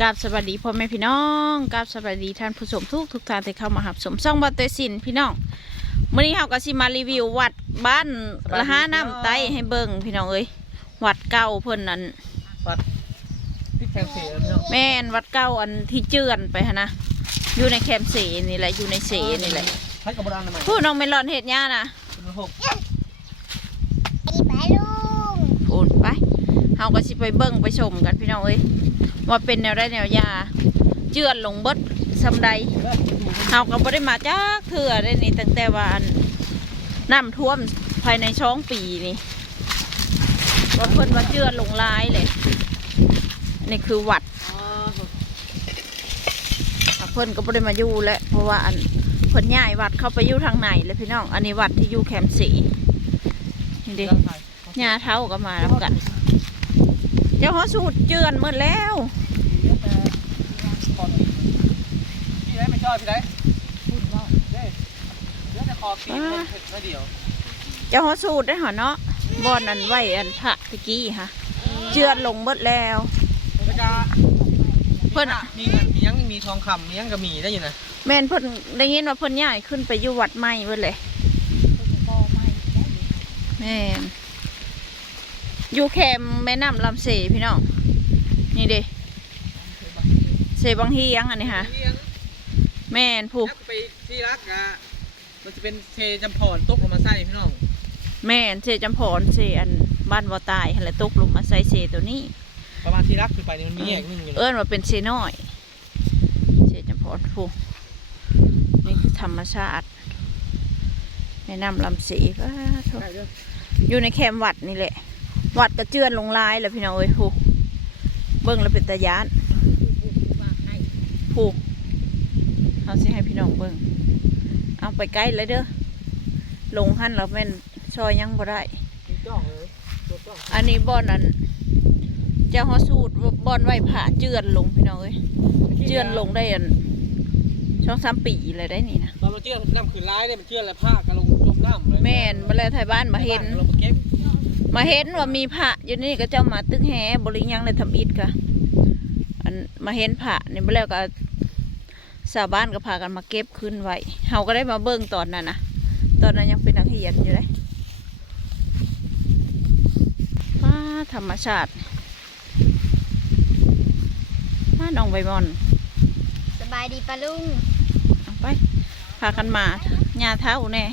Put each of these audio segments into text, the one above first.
กับสวัสดีพ่อแม่พี่น้องกับสวัสดีท่านผู้ชมทุกทุกท่านที่เข้ามาหับสมช่องบัตเตอร์สินพี่น้องมื่อนี้เราก็สิมารีวิววัดบ้านละห้าน้ำไตให้เบิ่งพี่น้องเอ้ยวัดเก่าเพิ่นนั้นวัดที่แคมป์เสียพี่น้องแม่นวัดเก่าอันที่เจือนไปหนนะอยู่ในแคมป์เสนี่แหละอยู่ในเสนี่แหละให้กับโบราณทำไมผู้น้องเมลอนเห็ดหญ้านะคุณหกไปลุงพูนไปเฮาก็สิไปเบิ่งไปชมกันพี่น้องเอ้ย ว่าเป็นแนวได้แนวยา เจือนลงเบิดซำใดเฮาก็บ่ได้มาจากเถื่อได้นี่ตั้งแต่ว่าอันน้ำท่วมภายในช่องปีนี่ว่าเพิ่นว่าเจือลงลายเลยนี่คือวัดอะเพิ่นก็บ่ได้มาอยู่แล้วเพราะว่าอันเพิ่นย้ายวัดเข้าไปอยู่ทางไหนเลยพี่น้อง อันนี้วัดที่อยู่แคมป์สีนี่ดิญาเท้าก็มาแล้วกัน เจ้าฮอสูตรเจือนหมดแล้วพี่ได้ไม่ชอบพี่ได้พูดว่าเด้เดี๋ยวจะคอปีนคนเผ็ดไม่เดียว เจ้าฮอสูตรได้หรอเนาะบอนอันไหวอันพระตะกี้ค่ะ เจือนลงหมดแล้วแล้วก็เพิ่นอะมีเงินมียังมีทองคำมียังกระมีได้อยู่นะแม่นเพิ่นได้ยินว่าเพิ่นย้ายขึ้นไปอยู่วัดใหม่เพิ่นเลยแม่น อยู่แคมป์แม่น้ำลำเสพี่น้อง นี่เด้เสบางฮียังอันนี้ค่ะ เลี้ยงแม่นผู้นักไปที่รักอะมันจะเป็นเทจำพรตกลงมาใส่พี่น้องแม่นเสจำพรเสอันบ้านบ่ตายหั่นแหละตกลงมาใส่เสตัวนี้ ประมาณที่รักคือไปนี่มันมีแยกนึงอยู่เอิ้นว่าเป็นเสน้อยเสจำพรผู้นี่คือธรรมชาติแม่น้ำลำเสป้าโถได้เด้ออยู่ในแคมป์วัดนี่แหละ วัดกระเจือนลงลายแล้วพี่น้องเอ้ยผูเบิ้งแล้วเป็นตะยานผูเอาสิให้พี่น้องเบิ้งเอาไปใกล้เลยเด้อลงหันแล้วแม่นซอยยังบ่ได้มีจ้องเลยตัวจ้องอันนี้บ่อนอันเจ้าฮอสูตรบ่อนไหวผ่าเจือนลงพี่น้องเอ้ยเจือนลงได้อันช่องสามปีเลยได้นี่นะตอนเราเจือนน้ำขืนร้ายเนี่ยมันเจือนแล้วผ้ากระลงจมน้ำเลยแม่นมาแล้วไทยบ้านมาเห็นเรามาเก็บ มาเห็นว่ามีพระอยู่นี่ก็เจ้ามาตึกแหบริยังในทำอิฐค่ะอันมาเห็นพระนี่มาแล้วก็ชาวบ้านก็พากันมาเก็บขึ้นไว้เฮาก็ได้มาเบิ่งตอนนั้นนะตอนนั้นยังเป็นนักเรียนอยู่เลยว้าธรรมชาติมาน้องใบมอน สบายดีปะลุงเอาไปพากันมาญาเท้าแน่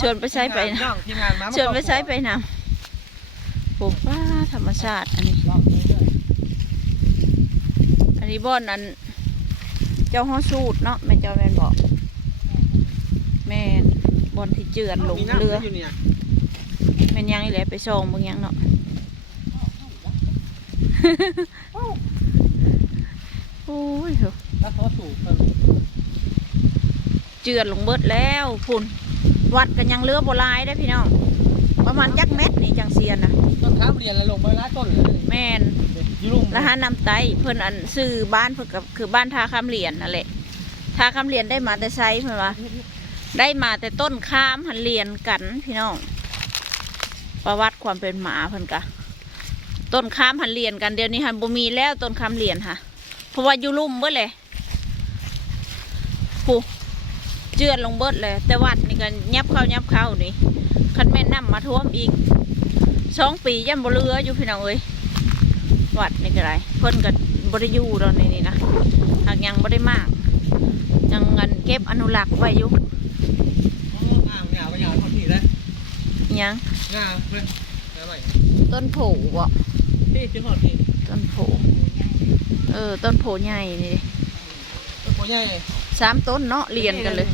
ชวนไปใช้ไปนะทีมงานมาเชิญไปใช้ไปนำปลูกว่าธรรม ชาติอันนี้ อันนี้บ่อนอัน เจ้าห้อสูตรเนาะแม่เจ้าแม่นบอก แม่นบ่อนที่เจือนลงเรืออยู่เนี่ยแม่นยังอีแหละไปซองเบางยังเนาะโอ้ยเหอะแล้วเขาสูบเพิ่มเจือนลงเบิดแล้วพุ่นวัดกันยังเรือโบหลายได้อพี่น้อง ประมาณจักเม็ดนี่จังเซียนนะต้นข้ามเรียนแล้วลงไปร้ายต้นเลยแม่นยูรุ่มแล้วหานำไตเพิ่นอันซื้อบ้านเพิ่นกับคือบ้านทาคำเหรียญนั่นแหละทาคำเหรียญได้มาแต่ไซเพิ่นว่าได้มาแต่ต้นข้ามหันเรียนกันพี่น้อง ประวัติความเป็นหมาเพิ่นกะต้นข้ามหันเรียนกันเดี๋ยวนี้หันบ่มีแล้วต้นข้ามเหรียญค่ะ เพราะว่าอยู่ลุ่มเบิดเลยผู เจือนลงเบิดเลย แต่วัดนี่กันยับเข้ายับเข้านี่คันแม่น้ำมาท่วมอีกสองปียันบ่เรืออยู่พี่น้องเอ้ยวัดนี่ก็ไรเพิ่นก็บริยูตอนนี้นี่นะหากยังบ่ได้มาก ยังเงินเก็บอนุรักษ์ไว้อยู่งามงามไปยาวทอดที่เลยยังงามเลยแล้วใหม่ต้นโผบ่พี่จิ้งหอดพี่ต้นโผเออต้นโผใหญ่นี่ดิต้นโพใหญ่สามต้นเนาะเรียนกันเลย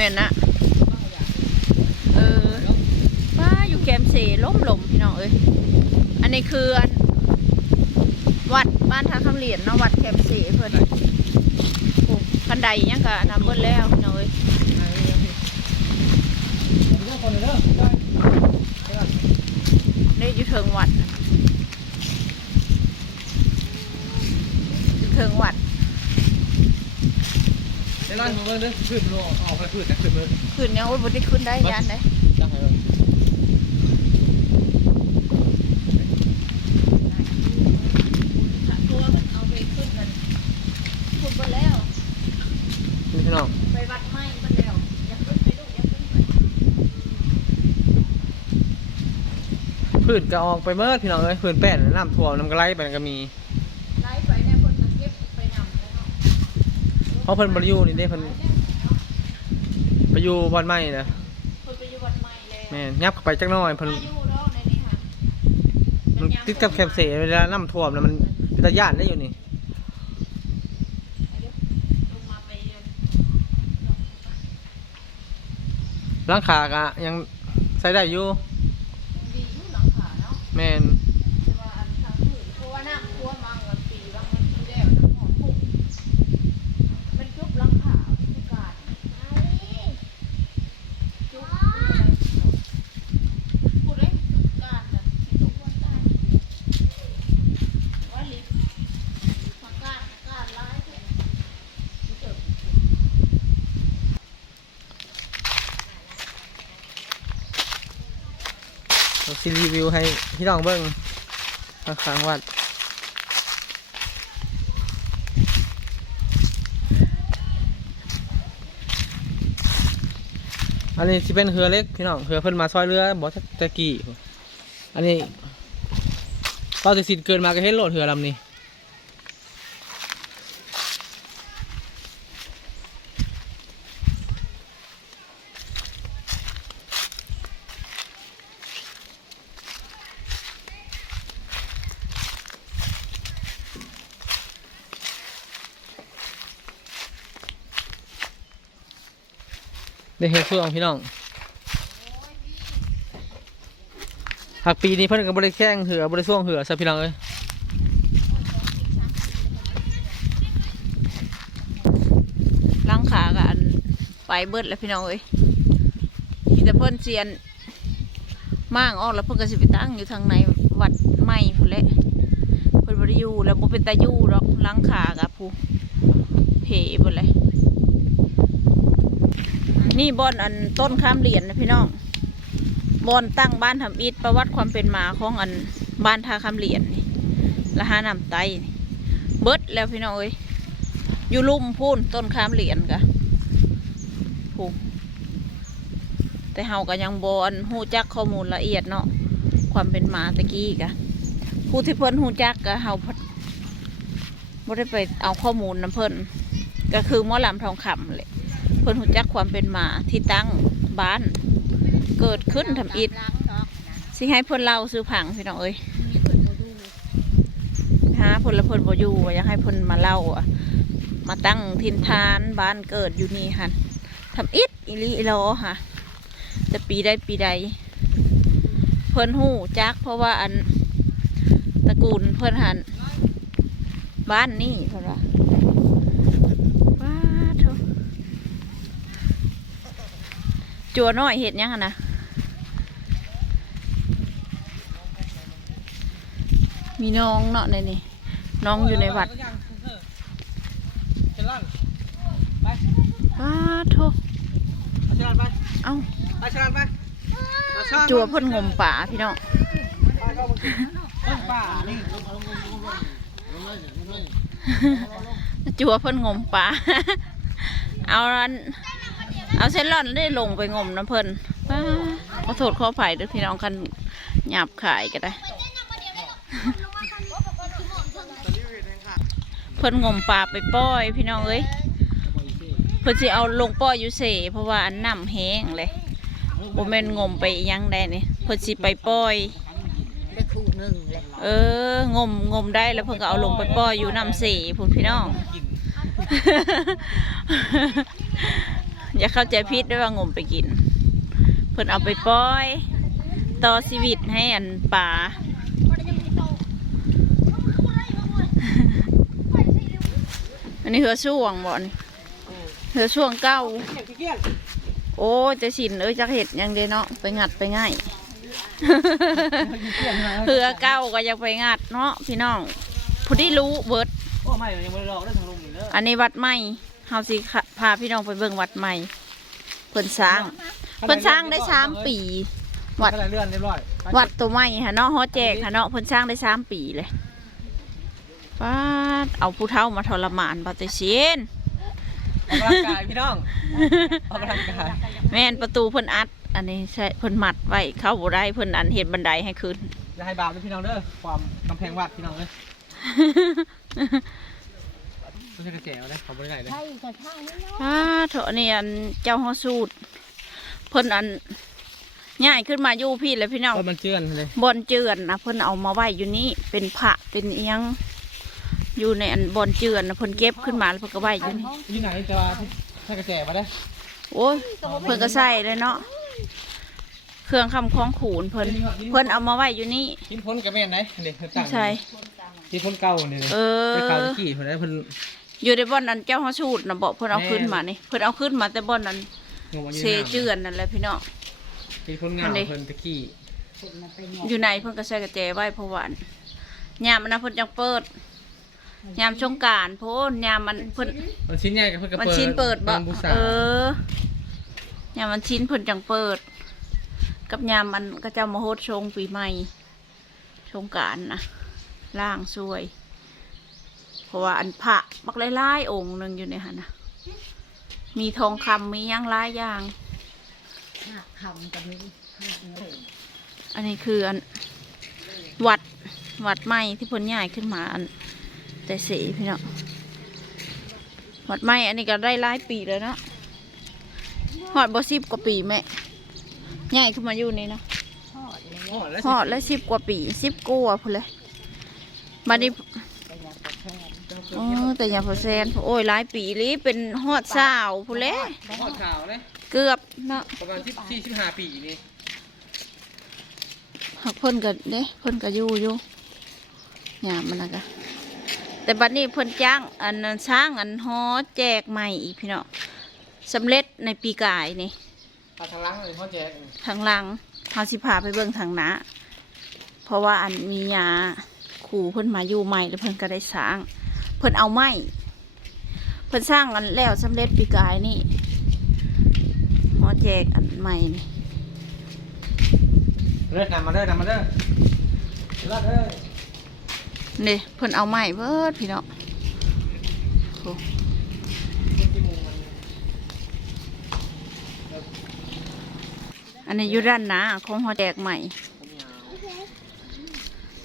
ม่นนะเออป้าอยู่แคมเสล้มลมพี่น้องเอ้ยอันนี้คืออันวัดบ้านท่าคำเหรียญเนาะวัดแคมเสเพิ่นโอ้คันใดยังก็นำเบิดแล้วพี่น้องเอ้ยนี่อยู่เทิงวัดอยู่เทิงวัด เด้ร้านของเบิ้งเด้อพืชโลออกไปพืชนะพืชเบิ้งขึ้นเนี่ยโอ้ยบ่ได้ขึ้นได้ยานได้จังไห้เบิ้ตัวมันเอาไปขึ้นกันขุดไปแล้วพี่น้องไปวัดไม้มันแล้วยากขึ้นไปลูกอยากขึ้นไปพืชก็ออกไปเมื่อพี่น้องเลยพืชแป้นน้ำท่วมน้ำกระไรมันก็มี ราะเพิ่นบริยูนี่เด้เพิ่นไปอยู่บ้านใหม่นะเพิ่นไปอยู่วัดใหม่แล้วแม่นยับเข้าไปจักหน่อยเพิ่นอายุเนาะในนี้ค่ะมันติดกับแคมเซ่เวลาน้ำท่วมแล้วมันเป็นตาย่านได้อยู่นี่ลงมาไปเรียนหลังคากะยังใช้ได้อยู่ ดีอยู่หลังคาเนาะ แม่น แต่ว่าอันทางพื้นเพราะว่าน้ำท่วมมาเงินปีบางมันปีแล้วน้ำหอมปุกมันจุบหลังคาทุกการจุบพูดได้ทุกการน่ะสิตกวันได้ว่าลิฟต์มาการการร้ายแท้มันเกิด เราสิรี วิวให้พี่น้องเบิ้งข้างๆวัดอันนี้ที่เป็นเรือเล็กพี่น้องเรือเพิ่นมาซอยเรือบอสตะกี้อันนี้เราจะสิเกินมาก็เห็นโหลดเรือลำนี้ ได้เห็ดช่วงพี่น้องหากปีนี้เพิ่นก็บบริแข้งเหือบริส่วงเหือซะพี่น้องเอ้ยล้างขากันไปเบิดแล้วพี่น้องเอ้ยมีแต่เพิ่นเซียนม่างออกแล้วเพิ่นก็สิไปตั้งอยู่ทางในวัดใหม่พุ่นแหละเพิ่นบ่ได้อยู่แล้วบ่เป็นตายู่ดอกล้างขากับผู้เพเบิดเลย นี่บอนอันต้นข้ามเหรียญนะพี่น้องบอนตั้งบ้านทำอิฐประวัติความเป็นมาของอันบ้านท่าคำเหรียญนี่ละหาน้ำไตเบิดแล้วพี่น้องเอ้ยอยู่ลุ่มพูนต้นข้ามเหรียญกะผูแต่เฮาก็ยังบอนหูจักข้อมูลละเอียดเนาะความเป็นมาตะกี้กะผู้ที่เพิ่นหูจักกะเฮาบ่บ่ได้ไปเอาข้อมูลนํเพิ่นก็คือมอลำทองคำเลย เพิ่นหูจักความเป็นมาที่ตั้งบ้าน เกิดขึ้นทำอิฐสิให้เพิ่นเล่าซื้อผังพี่น้องเอ้ยหาเพิ่นละเพิ่นบ่อยู่ว่าอยากให้เพิ่นมาเล่าอะมาตั้งทินทานบ้านเกิดอยู่นี่ฮันทำอิดอิลิโลค่ะจะปีใดปีใด เพิ่นหูจักเพราะว่าอันตระกูลเพิ่นหันบ้านนี่เพิ่นว่าเถอะ จัวน้อยเห็ดหยังอะนะมีน้องเนาะในนี่น้องอยู่ในวัดเชลันไปว้าโถเอาเชลันไปเอ้าไปเชลันไปเอาเชลันจัวเพ่นงมป่าพี่น้องไปเข้ามากินเพิ่นป่านี่จัวเพ่นงมป่าเอาอัน เอาเส้นร่อนได้ลงไปงมน้ำเพิ่นป้าขอโทษขออภัยเด้วยพี่น้องกันหยาบขายก็ได้ เพิ่นงมป่าไปปล่อย พี่น้องเอ้ยเพิ่นสิเอาลงปล่อยอยู่เสเพราะว่าอันน้ำแห้งเลยบ่แม่นงมไปอิหยังได้นี่เพิ่นสิไปปล่อยได้คู่หนึ่งเลยเอองมงมได้แล้วเพิ่นก็เอาลงไปปล่อยอยู่น้ำเสพุ่นพี่น้องกิน อย่าเข้าใจผิดด้วยว่างมไปกิน เพิ่นเอาไปปล่อย ต่อชีวิตให้อันป่าอันนี้เหือช่วงบ่นี่เหือช่วงเก้าเกี่ยงเกี่ยงโอ้จะสินเอ้ยจักเห็ดหยังเด้เนาะไปงัดไปง่ายเหือเก้าก็ยังไปงัดเนาะพี่น้องผู้ที่รู้เบิดโอ้ไม่ยังไม่ได้รอได้ทางลงนี่เด้ออันนี้วัดใหม่ เฮาสิพาพี่น้องไปเบิ่งวัดใหม่เพิ่นสร้าง เพิ่นสร้างได้สามปี วัดอะไรเลื่อนเรียบร้อยวัดตัวใหม่ฮะเนาะฮอแจกฮะเนาะเพิ่นสร้างได้สามปีเลยป้าดเอาผู้เฒ่ามาทรมานบัดเตเชียนออกกำลังกายพี่น้องออกกำลังกายแม่นประตูเพิ่นอัด อันนี้ใช่เพิ่นมัดไว้เข้าบ่ได้เพิ่นอันเฮ็ดบันไดให้ขึ้นอย่าให้บาปด้วยพี่น้องเด้อความกำแพงวัดพี่น้องเด้อ ไม่ใช่กระแจวนะเขาไม่ได้ไหนเลยใช่กระช่างนี่เนาะอ่าเถอะนี่อันเจ้าฮอสูตรเพิ่นอันง่ายขึ้นมาอยู่พี่เลยพี่น้องก็มันเจือนเลยบอนเจือนนะเพิ่นเอามาไว้อยู่นี่เป็นพระเป็นอิหยังอยู่ในอันบอนเจือนนะเพิ่นเก็บขึ้นมาแล้วเพิ่นก็ไว้อยู่นี่ที่ไหนจะว่าใช่กระแจมาได้โอ้ยเพิ่นก็ใส่เลยเนาะเครื่องคำคล้องขูนเพิ่นเพิ่นเอามาไว้อยู่นี่กินพ้นกระแม่นไหนเด็กต่างใช่กินพ้นเก่าเนี่ยเออไปเก่าตะกี้คนนั้นเพิ่น อยู่ในบ่อนนั้นเจ้าฮอสูตรนะบอกเพิ่นเอาขึ้นมานี่เพิ่นเอาขึ้นมาแต่บ่อนนั้นงงมาเซเจือนนั่นแหละพี่น้องกินพ้นงาอัมนนี้เพิ่นตะกี้คนมันเป็นอยู่ในเพิ่นก็ใส่กระแจไว้เพราะว่าอันยามมันนะเพิ่นจังเปิดยามสงกรารโพนยามมันเพิ่นมันชิ้นใหญ่กับเพิ่นกระมันเปิดชิ้นเปิดบ่มันบูชาเออยามมันชิ้นเพิ่นจังเปิด กับยามมันก็จะมาโฮดชงปีใหม่สงกรารนะล่างสวย เพราะว่าอันพระมักหลายๆองค์หนึงอยู่ในหันนะมีทองคำมีหยังหลายอย่างหักคำกับมีหักเงินอันนี้คืออันวัดวัดใหม่ที่เพ้นใหญ่ขึ้นมาอัน แต่สีพี่เนาะวัดใหม่อันนี้ก็ได้หลายปีแล้วเนาะหอดบ่สิบกว่าปีแม่ใหญ่ขึ้นมาอยู่นี่เนาะทอดเลยอ๋อแล้วหอดแล้วสิบกว่าปีสิบกว่าพุ่นเลยมาดิ เป็นยาปวดแท นโอ้แต่อย่าพอแซนโอ้ยหลายปีลีเป็นหอดสาวพุ่นเลยทอดขาวเลยเกือบเนาะประมาณที่ที่สิบห้าปีนี่หักเพิ่นก็เด้เพิ่นก็อยู่อยู่ยามมันนะกะแต่บัดนี้เพิ่นจ้าง อันนั้นสร้างอันฮอแจกใหม่อีกพี่น้องสำเร็จในปีกายนี่ เอาทางหล้างเลยพ่อแจ๊กทางหลังเฮาสิพาไปเบิ่งทางหน้าเพราะว่าอันมียาขู่เพิ่นมาอยู่ใหม่แล้วเพิ่นก็ได้สร้าง เพิ่นเอาไม้เพิ่นสร้างอันแล้วสำเร็จปีกายนี่ฮอแจกอันใหม่นี่เลิกนำมาเด้อนำมาเด้อเลิกเด้อนี่เพิ่นเอาไม้เบิดพี่น้องโอ้อันนี้อยู่ด้านหน้าของหอแจกใหม่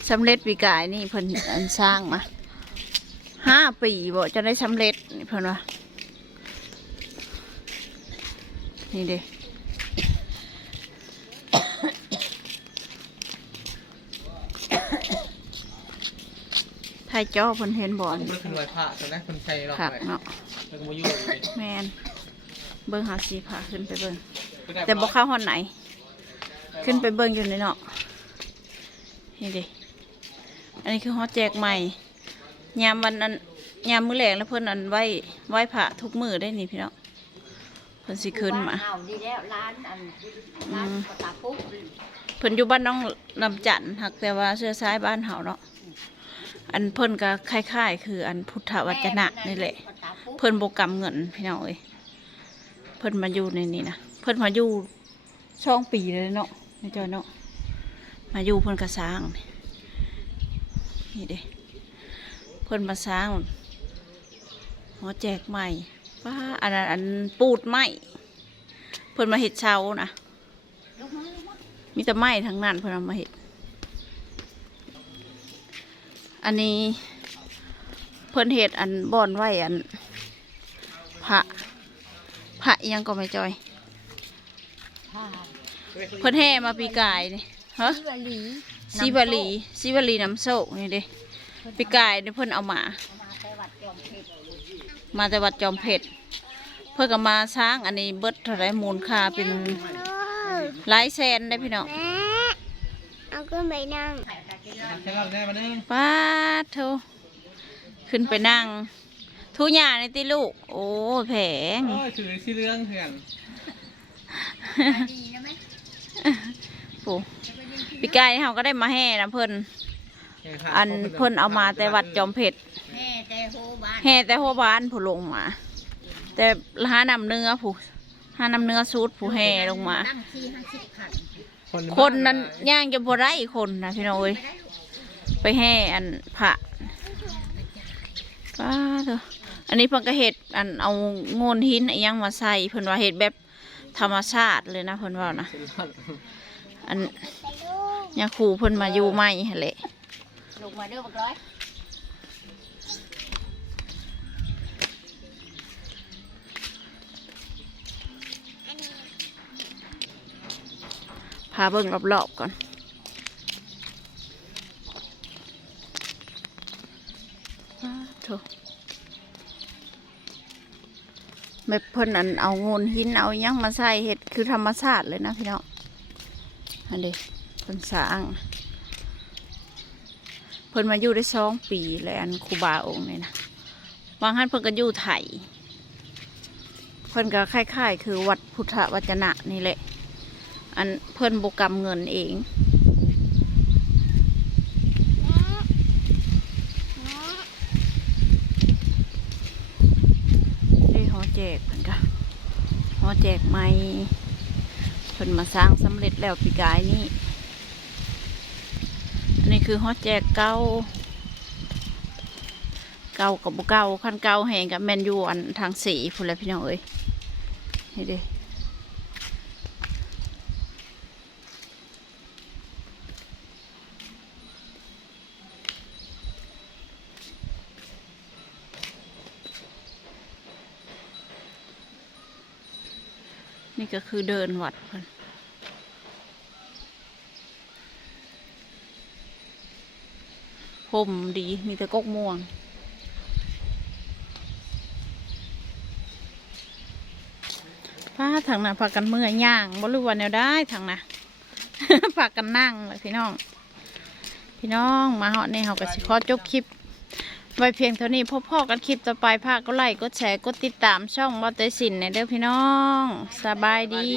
สำเร็จปีกายนี่เพิ่นอันสร้างมา ห้าปีบ่จะได้สำเร็จนี่เพิ่นว่านี่เด้ไทยจ้อเพิ่นเห็นบ่อนมันขึ้นลอยผ้าตอนแรกคนใช้หรอกผักเลยเนาะแล้วก็มาอยู่เลยแมนเบิ่งหาสีผาขึ้นไปเบิ่งไปได้แต่บ่เข้าหอนไหน ขึ้นไปเบิ่งอยู่ในเนาะนี่ดิอันนี้คือฮอตแจกใหม่ ยามวันนั้นยามมื้อแลงแล้วเพิ่นอันไหว้ไหว้พระทุกมื้อได้นี่พี่น้องเพิ่นสิขึ้นมา เอาดีแล้วร้านอันร้านปตาปุ๊บเพิ่นอยู่บ้านน้องลำจันทน์หักแต่ว่าเสื้อซ้ายบ้านเฮาเนาะอันเพิ่นก็คล้ายๆ คืออันพุทธวจนะนี่แหละปตาปุ๊บเพิ่นบกำเงินพี่น้องเอ้ยเพิ่นมาอยู่ในนี้นะเพิ่นมาอยู่ช่องปีเลยเนาะไม่จอยเนาะมาอยู่เพิ่นก็สร้างนี่เด้ เพิ่นมาสร้างหอแจกใหม่ป้าอันนั้นอันปูดไม้เพิ่นมาเห็ดเชานะลงมาลงมามีแต่ไม้ทั้งนั้นเพิ่นเอามาเห็ดอันนี้เพิ่นเห็ดอันบ่อนไว้อันพระพระอิหยังก็ไม่จอยผ้าเพิ่นแห่มาปีกายนี่ฮะที่วลีซีบาลีซีบาลีน้ำโซกนี่เด้ ปีกายนี่เพิ่นเอามา มาไปวัดจอมเพชรมาแต่วัดจอมเพชรเพิ่นก็มาสร้างอันนี้เบิดเท่าไรมูลค่าเป็นหลายแสนได้พี่น้องเอาขึ้นไปนั่งใช้เราได้มาเด้อป้าดเถอะขึ้นไปนั่ง ทุหยาในติลูก โอ้ยแผงโอ้ยถือสีเหลืองเถื่อนดีนะไหมโอ้ปีกายนี่เฮาก็ได้มาแห่นะเพิ่น อันเพิ่นเอามาแต่วัดจอมเพชรแม่แต่โฮบ้านแห่แต่หัวบ้านผู้ลงมา แต่หานำเนื้อผู้หานำเนื้อสูตรผู้แห่ลงมา ตั้งที่ห้าสิบขันคนนั้นย่างจะบ่ได้คนนะพี่น้องเอ้ยไปแห่อันพระป้าเถอะอันนี้เพิ่นก็เห็ดอันเอาโงนหินอิหยังมาใส่เพิ่นว่าเห็ดแบบธรรมชาติเลยนะเพิ่นว่านะอันยาคูเพิ่นมาอยู่ใหม่หั่นแหละ ลงมาเด้อบักร้อยพาเบิ่งรอบๆก่อน โถแบบเพิ่นอันเอางูนหินเอายังมาใส่เห็ดคือธรรมชาติเลยนะพี่น้องอันเด็เพิ่นสร้าง พิ่นมาอยู่ได้สองปีแล้วอันครูบาองค์นี่นะวางหันเพิ่นก็อยู่ไทยเพิ่นก็คล้ายๆ คือวัดพุทธวจนะนี่แหละ อันเพิ่นบุกรรมเงินเองได้หอแจกเพิ่นก็หอแจกใหม่เพิ่นมาสร้างสำเร็จแล้วปีกายนี่อันนี้ คือหอแจกเก่าเก่ากับบุเก่าขั้นเก่าแห่งกับแมนยูอันทางสีพุ่นแหละพี่น้องเอ้ยนี่เด้นี่ก็คือเดินวัดเพิ่น ห่มดีมีแต่กกม่วง ป้าทางน่ะพากันเมื่อยย่างบ่รู้ว่าแนวได้ทางน่ะพากันนั่งเลยพี่น้อง พี่น้องมาเหาะในเขาะก็สิขอจบคลิปไว้เพียงเท่านี้พบพ่อกันคลิปต่อไปพากก็ไลค์กดแชร์กดติดตามช่องบอเตอร์สินในเด้อพี่น้อง สบายดี